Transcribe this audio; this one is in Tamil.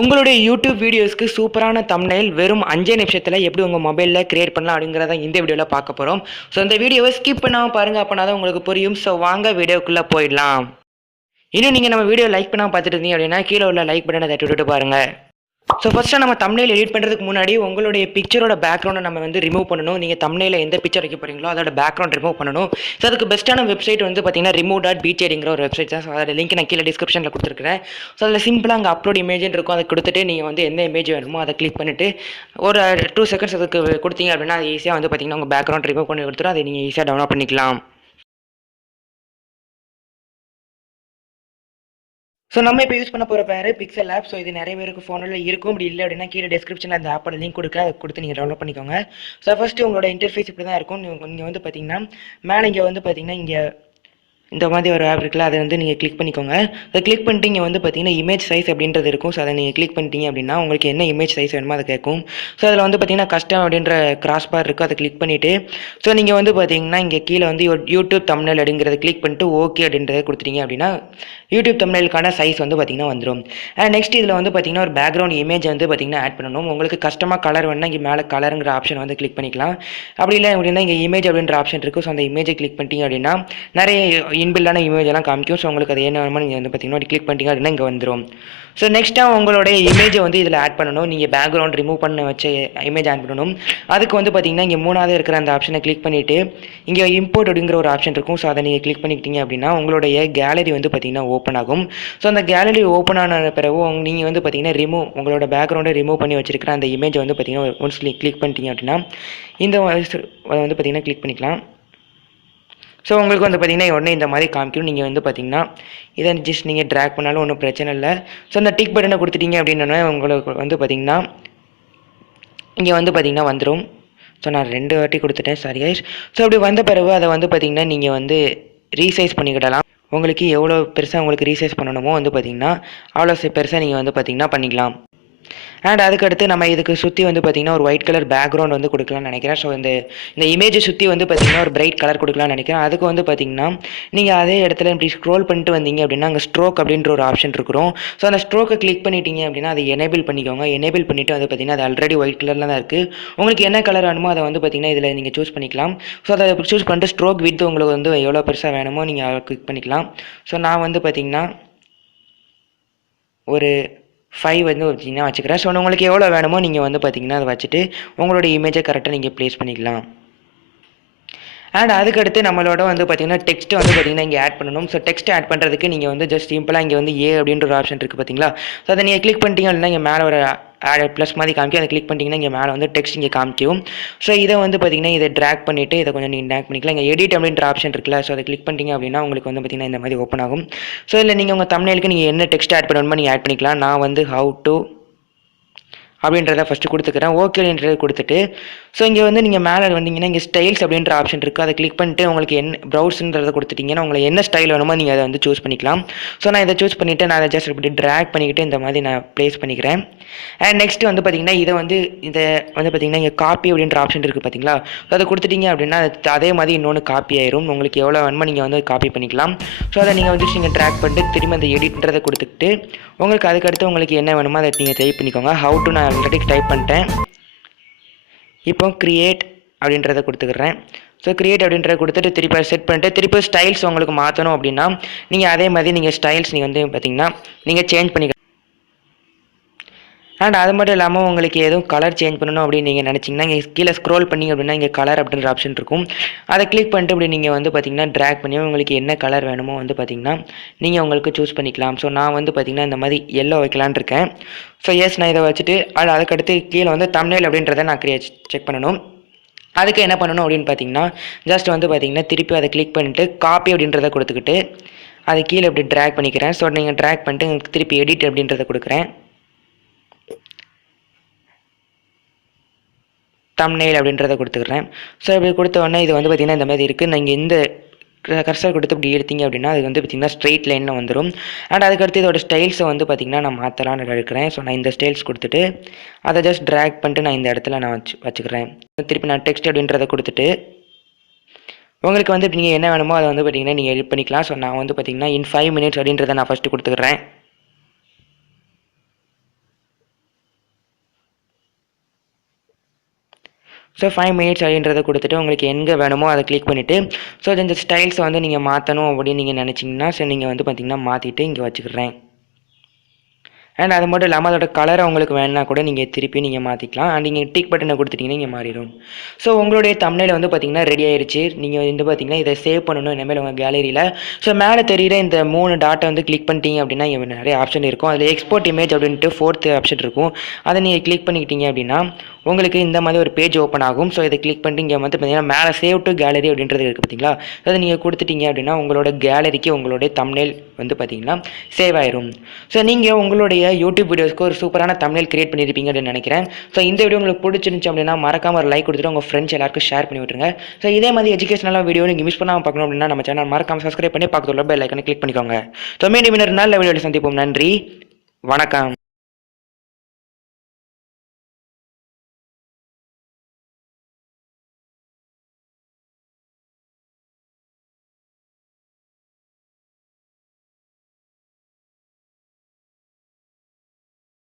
உங்களுடைய யூடியூப் வீடியோஸ்க்கு சூப்பரான தம்ப்நெயில் வெறும் 5 நிமிஷத்துல எப்படி உங்க மொபைல்ல கிரியேட் பண்ணலாம் அப்படிங்கிறத இந்த வீடியோல பார்க்க போறோம். ஸோ இந்த வீடியோவை ஸ்கிப் பண்ணாம பாருங்க. அப்பனா தான் உங்களுக்கு புரியும். ஸோ வாங்க வீடியோக்குள்ள போயிடலாம். இன்னும் நீங்க நம்ம வீடியோ லைக் பண்ணாம பார்த்துட்டு இருந்தீங்க அப்படின்னா கீழே உள்ள லைக் பட்டனை தட்டி விட்டுட்டு பாருங்க. ஸோ ஃபஸ்ட்டு நம்ம தம்ப்நெயில் எடிட் பண்ணுறதுக்கு முன்னாடி உங்களுடைய பிக்சரோட பேக்ரவுண்டை நம்ம வந்து ரிமூவ் பண்ணணும். நீங்கள் தம்ப்நெயில எந்த பிக்சர் வைக்க போகிறீங்களோ அதோட பேக்ரவுண்ட் ரிமூவ் பண்ணணும். ஸோ அதுக்கு பெஸ்ட்டான வெப்சைட் வந்து பார்த்தீங்கன்னா remove.btடிங்கிற ஒரு வெப்சைட் தான். ஸோ அதோட லிங்க் நான் கீழே டிஸ்கிரிப்ஷனில் கொடுத்துருக்கேன். ஸோ அதில் சிம்பிளாக அங்கே அப்லோட் இமேஜ்னு இருக்கும். அதை கொடுத்துட்டு நீங்கள் வந்து எந்த இமேஜ் வேணுமோ அதை கிளிக் பண்ணிவிட்டு ஒரு 2 செகண்ட்ஸ் அதுக்கு கொடுத்தீங்க அப்படின்னா அது ஈஸியாக வந்து பார்த்தீங்கன்னா உங்கள் பேக்ரவுண்ட் ரிமூவ் பண்ணி கொடுத்துரும். அதை நீங்கள் ஈஸியாக டவுன்லோட் பண்ணிக்கலாம். ஸோ நம்ம இப்போ யூஸ் பண்ண போகிற பேர் pixellab. ஸோ இது நிறைய பேருக்கு ஃபோனில் இருக்கும். அப்படி இல்லை அப்படின்னா கீழே டிஸ்கிரிப்ஷனில் அந்த ஆப்போட லிங்க் கொடுக்குறேன். அதை கொடுத்து நீங்கள் டவுன்லோட் பண்ணிக்கோங்க. ஸோ ஃபஸ்ட்டு உங்களோட இன்டர்ஃபேஸ் இப்படி தான் இருக்கும். நீங்கள் வந்து பார்த்தீங்கன்னா மேலே இங்கே வந்து பார்த்தீங்கன்னா இங்கே இந்த மாதிரி ஒரு ஆப் இருக்குல்ல, அதை வந்து நீங்கள் கிளிக் பண்ணிக்கோங்க. அதை கிளிக் பண்ணிட்டு இங்கே வந்து பார்த்தீங்கன்னா இமேஜ் சைஸ் அப்படின்றது இருக்கும். ஸோ அதை நீங்கள் கிளிக் பண்ணிட்டீங்க அப்படின்னா உங்களுக்கு என்ன இமேஜ் சைஸ் வேணுமோ அதை கேட்கும். ஸோ அதில் வந்து பார்த்தீங்கன்னா கஸ்டம் அப்படின்ற கிராஸ் பார் இருக்கும். அதை கிளிக் பண்ணிவிட்டு ஸோ நீங்கள் வந்து பார்த்தீங்கன்னா இங்கே கீழே வந்து யூடியூப் தம்ப்நெயில் அப்படிங்கிறத கிளிக் பண்ணிட்டு ஓகே அப்படின்றத கொடுத்துட்டீங்க அப்படின்னா யூடியூப் தம்ப்நெயிலுக்கான சைஸ் வந்து பார்த்தீங்கன்னா வந்துடும். அண்ட் நெக்ஸ்ட் இதில் வந்து பார்த்தீங்கன்னா ஒரு பேக்ரவுண்ட் இமேஜ் வந்து பார்த்தீங்கன்னா ஆட் பண்ணணும். உங்களுக்கு கஸ்டமாக கலர் வேணுன்னா இங்கே மேலே கலருங்கிற ஆப்ஷன் வந்து கிளிக் பண்ணிக்கலாம். அப்படி இல்லை அப்படின்னா இங்கே இமேஜ் அப்படின்ற ஆப்ஷன் இருக்கும். ஸோ அந்த இமேஜை கிளிக் பண்ணிட்டீங்க அப்படின்னா நிறைய இன்பில்டான இமேஜ் எல்லாம் காமிக்கும். ஸோ உங்களுக்கு அது என்ன வேணுமோ நீங்கள் வந்து பார்த்தீங்கன்னா கிளிக் பண்ணிட்டீங்க அப்படின்னா இங்கே வந்துடும். ஸோ நெக்ஸ்ட்டாக உங்களுடைய இமேஜை வந்து இதில் ஆட் பண்ணணும். நீங்கள் பேக்ரவுண்ட் ரிமூவ் பண்ண வச்ச இமேஜ் ஆட் பண்ணணும். அதுக்கு வந்து பார்த்தீங்கன்னா இங்கே மூணாவது இருக்கிற அந்த ஆப்ஷனை கிளிக் பண்ணிவிட்டு இங்கே இம்போர்ட் அப்படிங்கிற ஒரு ஆப்ஷன் இருக்கும். ஸோ அதை நீங்கள் கிளிக் பண்ணிக்கிட்டீங்க அப்படின்னா உங்களுடைய கேலரி வந்து பார்த்தீங்கன்னா ஓப்பன் ஆகும். ஸோ அந்த கேலரி ஓப்பன் ஆன பிறகு நீங்கள் வந்து பார்த்தீங்கன்னா உங்களோட பேக்ரவுண்டை ரிமூவ் பண்ணி வச்சிருக்கிற அந்த இமேஜை வந்து பார்த்தீங்கன்னா ஒன்ஸ் கிளிக் பண்ணிட்டீங்க அப்படின்னா இந்த வந்து பார்த்தீங்கன்னா கிளிக் பண்ணிக்கலாம். ஸோ உங்களுக்கு வந்து பார்த்தீங்கன்னா உடனே இந்த மாதிரி காமிக்கும். நீங்கள் வந்து பார்த்தீங்கன்னா இதை ஜஸ்ட் நீங்கள் ட்ராக் பண்ணாலும் ஒன்றும் பிரச்சனை இல்லை. ஸோ அந்த டிக் பட்டனை கொடுத்துட்டீங்க அப்படின்னா உங்களுக்கு வந்து பார்த்தீங்கன்னா இங்கே வந்து பார்த்தீங்கன்னா வந்துடும். ஸோ நான் 2 வாட்டி கொடுத்துட்டேன், சாரி கைஸ். ஸோ அப்படி வந்த பிறகு அதை வந்து பார்த்தீங்கன்னா நீங்கள் வந்து ரீசைஸ் பண்ணிக்கிடலாம். உங்களுக்கு எவ்வளோ பெருசாக உங்களுக்கு ரீசைஸ் பண்ணணுமோ வந்து பார்த்தீங்கன்னா அவ்வளோ பெருசாக நீங்கள் வந்து பார்த்தீங்கன்னா பண்ணிக்கலாம். அண்ட் அதுக்கடுத்து நம்ம இதுக்கு சுற்றி வந்து பார்த்திங்கன்னா ஒரு ஒயிட் கலர் பேக்ரவுண்ட் வந்து கொடுக்கலாம்னு நினைக்கிறேன். ஸோ இந்த இமேஜை சுற்றி வந்து பார்த்திங்கன்னா ஒரு பிரைட் கலர் கொடுக்கலாம்னு நினைக்கிறேன். அதுக்கு வந்து பார்த்திங்கன்னா நீங்கள் அதே இடத்துல இப்படி ஸ்க்ரோல் பண்ணிட்டு வந்தீங்க அப்படின்னா அங்கே ஸ்ட்ரோக் அப்படின்ற ஒரு ஆப்ஷன் இருக்கும். ஸோ அந்த ஸ்ட்ரோக்கை கிளிக் பண்ணிட்டீங்க அப்படின்னா அதை எனேபிள் பண்ணிக்கோங்க. எனேபிள் பண்ணிவிட்டு வந்து பார்த்திங்கன்னா அது ஆல்ரெடி ஒயிட் கலரில் தான் இருக்குது. உங்களுக்கு என்ன கலர் வேணுமோ அதை வந்து பார்த்திங்கன்னா இதில் நீங்கள் சூஸ் பண்ணிக்கலாம். ஸோ அதை சூஸ் பண்ணிட்டு ஸ்ட்ரோக் வித் உங்களுக்கு வந்து எவ்வளோ பெருசாக வேணுமோ நீங்கள் கிளிக் பண்ணிக்கலாம். ஸோ நான் வந்து பார்த்திங்கன்னா ஒரு 5 வந்து வச்சிங்கன்னா வச்சுக்கிறேன். ஸோ உங்களுக்கு எவ்வளோ வேணுமோ நீங்கள் வந்து பார்த்தீங்கன்னா அதை வச்சுட்டு உங்களோட இமேஜை கரெக்டாக நீங்கள் ப்ளேஸ் பண்ணிக்கலாம். அண்ட் அதுக்கடுத்து நம்மளோட வந்து பார்த்தீங்கன்னா டெக்ஸ்ட்டு வந்து பார்த்தீங்கன்னா இங்கே ஆட் பண்ணணும். ஸோ டெக்ஸ்ட் ஆட் பண்ணுறதுக்கு நீங்கள் வந்து ஜஸ்ட் சிம்பிளாக இங்கே வந்து அப்படின்ற ஒரு ஆப்ஷன் இருக்குது பார்த்தீங்களா. ஸோ அதை நீங்கள் கிளிக் பண்ணிட்டீங்க அப்படின்னா இங்கே மேலே ஒரு ப்ளஸ் மாதிரி காமிக்கும். அதை கிளிக் பண்ணிட்டீங்கன்னா இங்கே மேலே வந்து டெக்ஸ்ட் இங்கே காமிக்கும். ஸோ இதை வந்து பார்த்தீங்கன்னா இதை ட்ராக் பண்ணிவிட்டு இதை கொஞ்சம் நீங்கள் ட்ராக் பண்ணிக்கலாம். இங்கே எடிட் அப்படின்ற ஆப்ஷன் இருக்குல்ல. ஸோ அதை கிளிக் பண்ணிட்டீங்க அப்படின்னா உங்களுக்கு வந்து பார்த்தீங்கன்னா இந்த மாதிரி ஓப்பன் ஆகும். ஸோ இதில் நீங்கள் உங்கள் தம்ப்நெயிலுக்கு நீங்கள் என்ன டெக்ஸ்ட் ஆட் பண்ணணுமோ நீங்கள் ஆட் பண்ணிக்கலாம். நான் வந்து ஹவ் டு அப்படின்றத ஃபஸ்ட்டு கொடுத்துக்கிறேன். ஓகேன்றதை கொடுத்துட்டு ஸோ இங்கே வந்து நீங்கள் மேலே வந்தீங்கன்னா இங்கே ஸ்டைல்ஸ் அப்படின்ற ஆப்ஷன் இருக்குது. அதை கிளிக் பண்ணிட்டு உங்களுக்கு என்ன ப்ரௌஸ்ன்றதை கொடுத்துட்டிங்கன்னா உங்களுக்கு என்ன ஸ்டைல் வேணுமோ நீங்கள் அதை வந்து சூஸ் பண்ணிக்கலாம். ஸோ நான் இதை சூஸ் பண்ணிவிட்டு நான் அதை ஜஸ்ட் இப்படி ட்ராக் பண்ணிக்கிட்டு இந்த மாதிரி நான் ப்ளேஸ் பண்ணிக்கிறேன். அண்ட் நெக்ஸ்ட் வந்து பார்த்திங்கன்னா இதை வந்து பார்த்திங்கன்னா இங்கே காப்பி அப்படின்ற ஆப்ஷன் இருக்குது பார்த்தீங்களா. ஸோ அதை கொடுத்துட்டிங்க அப்படின்னா அதே மாதிரி இன்னொன்று காப்பி ஆயிரும். உங்களுக்கு எவ்வளோ வேணுமோ நீங்கள் வந்து காப்பி பண்ணிக்கலாம். ஸோ அதை நீங்கள் வந்து நீங்கள் ட்ராக் பண்ணிட்டு திரும்ப அந்த எடிட்ன்றதை கொடுத்துட்டு உங்களுக்கு அதுக்கடுத்து உங்களுக்கு என்ன வேணுமோ அதை நீங்கள் டைப் பண்ணிக்கோங்க. ஹவு டு நான் ஆல்ரெடி டைப் பண்ணிட்டேன். இப்போ கிரியேட் அப்படின்றத கொடுத்துக்கிறேன். ஸோ கிரியேட் அப்படின்றத கொடுத்துட்டு திருப்பி செட் பண்ணிட்டு திருப்பி ஸ்டைல்ஸ் உங்களுக்கு மாற்றணும் அப்படின்னா நீங்கள் அதே மாதிரி நீங்கள் ஸ்டைல்ஸ் நீங்கள் வந்து பார்த்தீங்கன்னா நீங்கள் சேஞ்ச் பண்ணிக்கலாம். அண்ட் அது மட்டும் இல்லாமல் உங்களுக்கு எதுவும் கலர் சேஞ்ச் பண்ணணும் அப்படின்னு நீங்கள் நினச்சிங்கன்னா இங்கே கீழே ஸ்க்ரோல் பண்ணிங்க அப்படின்னா இங்கே கலர் அப்படின்ற ஆப்ஷன் இருக்கும். அதை கிளிக் பண்ணிட்டு இப்படி நீங்கள் வந்து பார்த்திங்கன்னா ட்ராக் பண்ணி உங்களுக்கு என்ன கலர் வேணுமோ வந்து பார்த்திங்கன்னா நீங்கள் உங்களுக்கு சூஸ் பண்ணிக்கலாம். ஸோ நான் வந்து பார்த்திங்கன்னா இந்த மாதிரி எல்லோ வைக்கலான்னு இருக்கேன். ஸோ எஸ் நான் இதை வச்சுட்டு அதுக்கடுத்து கீழே வந்து தம்ப்நெயில் அப்படின்றத நான் செக் பண்ணணும். அதுக்கு என்ன பண்ணணும் அப்படின்னு பார்த்தீங்கன்னா ஜஸ்ட் வந்து பார்த்திங்கன்னா திருப்பி அதை கிளிக் பண்ணிவிட்டு காப்பி அப்படின்றத கொடுத்துக்கிட்டு அதை கீழே இப்படி ட்ராக் பண்ணிக்கிறேன். ஸோ நீங்கள் ட்ராக் பண்ணிட்டு உங்களுக்கு திருப்பி எடிட் அப்படின்றத கொடுக்குறேன். தம்ப்நெயில் அப்படின்றத கொடுத்துக்கிறேன். ஸோ இப்படி கொடுத்த உடனே இது வந்து பார்த்திங்கன்னா இந்த மாதிரி இருக்குது. நீங்கள் இந்த கர்சர் கொடுத்து இப்படி எடுத்தீங்க அப்படின்னா அது வந்து பார்த்திங்கன்னா ஸ்ட்ரெயிட் லைனில் வந்துடும். அண்ட் அதுக்கடுத்து இதோட ஸ்டைல்ஸை வந்து பார்த்திங்கன்னா நான் மாற்றலான்னு எடுக்கிறேன். ஸோ நான் இந்த ஸ்டைல்ஸ் கொடுத்துட்டு அதை ஜஸ்ட் ட்ராக் பண்ணிட்டு நான் இந்த இடத்துல நான் வச்சுக்கிறேன். திருப்பி நான் டெக்ஸ்ட் அப்படின்றத கொடுத்துட்டு உங்களுக்கு வந்து நீங்கள் என்ன வேணுமோ அதை வந்து பார்த்திங்கன்னா நீங்கள் எடிட் பண்ணிக்கலாம். ஸோ நான் வந்து பார்த்திங்கன்னா in 5 minutes அப்படின்றத நான் ஃபஸ்ட்டு கொடுத்துக்கிறேன். ஸோ 5 மினிட்ஸ் அப்படின்றத கொடுத்துட்டு உங்களுக்கு எங்கே வேணுமோ அதை கிளிக் பண்ணிவிட்டு ஸோ இந்த ஸ்டைல்ஸை வந்து நீங்கள் மாற்றணும் அப்படின்னு நீங்கள் நினச்சிங்கன்னா ஸோ நீங்கள் வந்து பார்த்திங்கன்னா மாற்றிட்டு இங்கே வச்சுக்கிறேன். அண்ட் அது மட்டும் இல்லாமல் அதோட கலரை உங்களுக்கு வேணுன்னா கூட நீங்கள் திருப்பி நீங்கள் மாற்றிக்கலாம். அண்ட் நீங்கள் டிக் பட்டனை கொடுத்துட்டிங்கன்னா இங்கே மாறிடும். ஸோ உங்களுடைய தம்ப்நெயில் வந்து பார்த்திங்கன்னா ரெடி ஆயிடுச்சு. நீங்கள் வந்து பார்த்திங்கன்னா இதை சேவ் பண்ணணும் இனிமேல் உங்கள் கேலரியில். ஸோ மேலே தெரியிற இந்த 3 டாட்டை வந்து கிளிக் பண்ணிட்டீங்க அப்படின்னா இங்கே நிறைய ஆப்ஷன் இருக்கும். அதில் எக்ஸ்போர்ட் இமேஜ் அப்படின்ட்டு 4th ஆப்ஷன் இருக்கும். அதை நீங்கள் கிளிக் பண்ணிக்கிட்டீங்க அப்படின்னா உங்களுக்கு இந்த மாதிரி ஒரு பேஜ் ஓப்பன் ஆகும். ஸோ இதை கிளிக் பண்ணிட்டு இங்கே வந்து பார்த்தீங்கன்னா மேலே சேவ் டு கேலரி அப்படின்றது இருக்குது பார்த்தீங்களா. அதை நீங்கள் கொடுத்துட்டீங்க அப்படின்னா உங்களோட கேலரிக்கு உங்களுடைய தம்ப்நெயில் வந்து பார்த்தீங்கன்னா சேவ் ஆயிரும். ஸோ நீங்கள் உங்களுடைய யூடியூப் வீடியோஸ்க்கு ஒரு சூப்பரான தம்ப்நெயில் கிரியேட் பண்ணியிருப்பீங்க அப்படின்னு நினைக்கிறேன். ஸோ இந்த வீடியோ உங்களுக்கு பிடிச்சிருந்துச்சு அப்படின்னா மறக்காம ஒரு லைக் கொடுத்துட்டு உங்கள் ஃப்ரெண்ட்ஸ் எல்லாருக்கும் ஷேர் பண்ணி விட்டுருங்க. ஸோ இதே மாதிரி எஜுகேஷனலாக வீடியோ நீங்கள் மிஸ் பண்ணாமல் பார்க்கணும் அப்படின்னா நம்ம சேனல் மறக்காம சப்ஸ்கிரைப் பண்ணி பக்கத்துல பெல் ஐக்கனை கிளிக் பண்ணிக்கோங்க. ஸோ மீண்டும் இன்னொரு நல்ல வீடியோவில் சந்திப்போம். நன்றி, வணக்கம்.